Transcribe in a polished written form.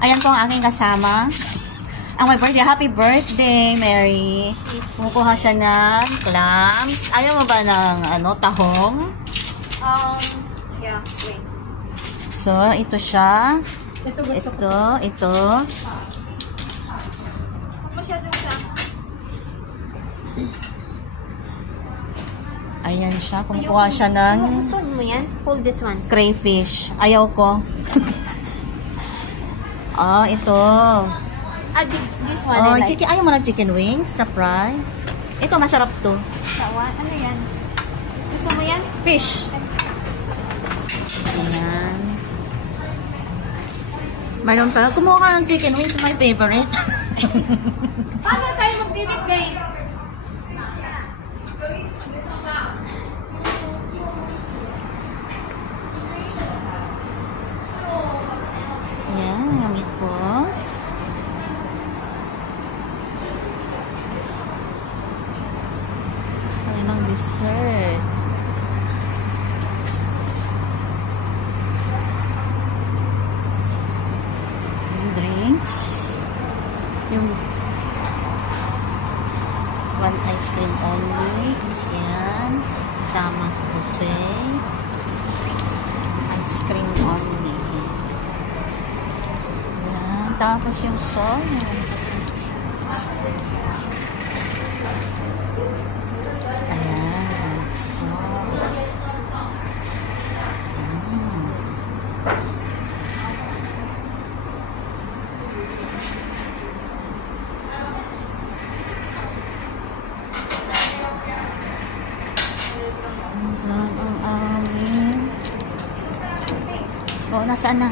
Ayan po ang aking kasama. Ang my birthday. Happy birthday, Mary. Kumukuha siya ng clams. Ayaw mo ba ng tahong? Yeah, wait. So, ito siya. Ito gusto ko. Ito. Masyadong sa... Ayan siya. Kumukuha siya ng gusto mo yan? Hold this one. crayfish. Ayaw ko. Ito. This one I like. Chicken. Ayaw mo ng chicken wings sa fry? Ito, masarap to. Sawa? Ano yan? Gusto mo yan? Fish. Ayan. Mayroon pala. Kumuha ka ng chicken wings. My favorite. Paano tayo magbibigay? Ayan, yung meatballs. Ang dessert. Yung drinks. Yung one ice cream only. Yan. Kasama sa buffet. Ice cream only. Yan. Tapos yung sauce. Nasaan na?